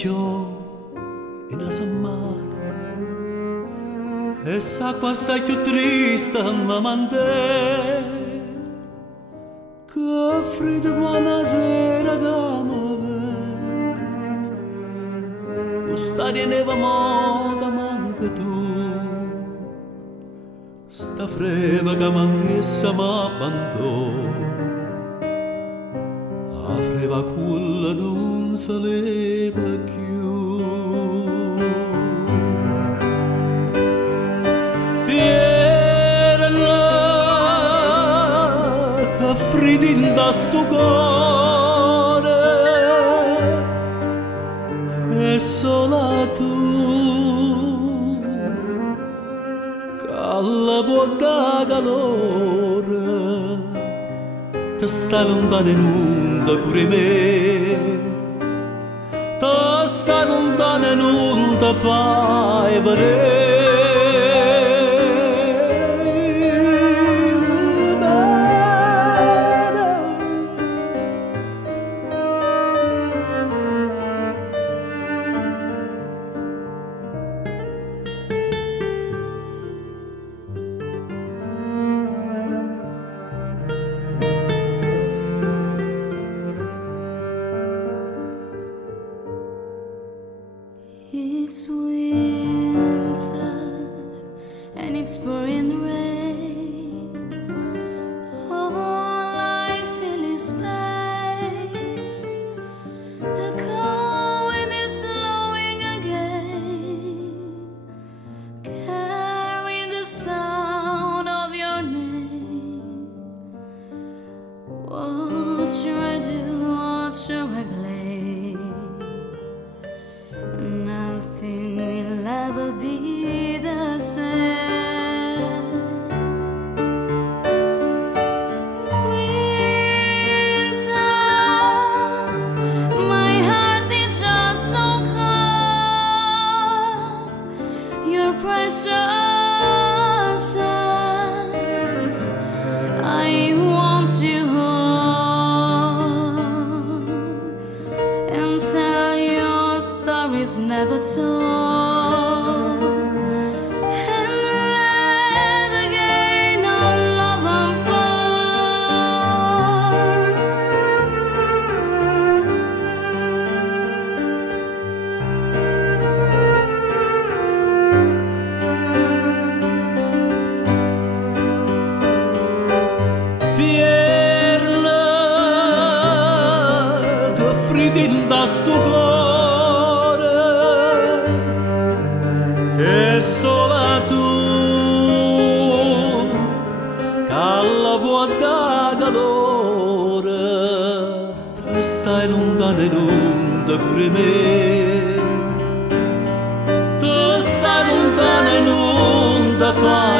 grigio in una mano e s'acqua assai più triste ma mandè che freddo quando sera che mi vede quest'aria neva moda manca tu sta freva che manchessa m'abbandò la freva quella non si leva più fiera là che fridin da sto cuore e sola tu che alla può da calore ti stai lontano in onda pure me ti stai lontano in onda fai vedere It's winter and it's pouring rain. All I feel is pain. The cold wind is blowing again, carrying the sound of your name. What should I do? What should I play? Nothing will ever be the same. Winter, my heart beats just so cold. Your precious hands, I want you home and tell your stories never told, and let the game of love unfold. Fierla che fridin da sto cuore e sola tu che alla può da calore ti stai lontano in onda pure me ti stai lontano in onda fai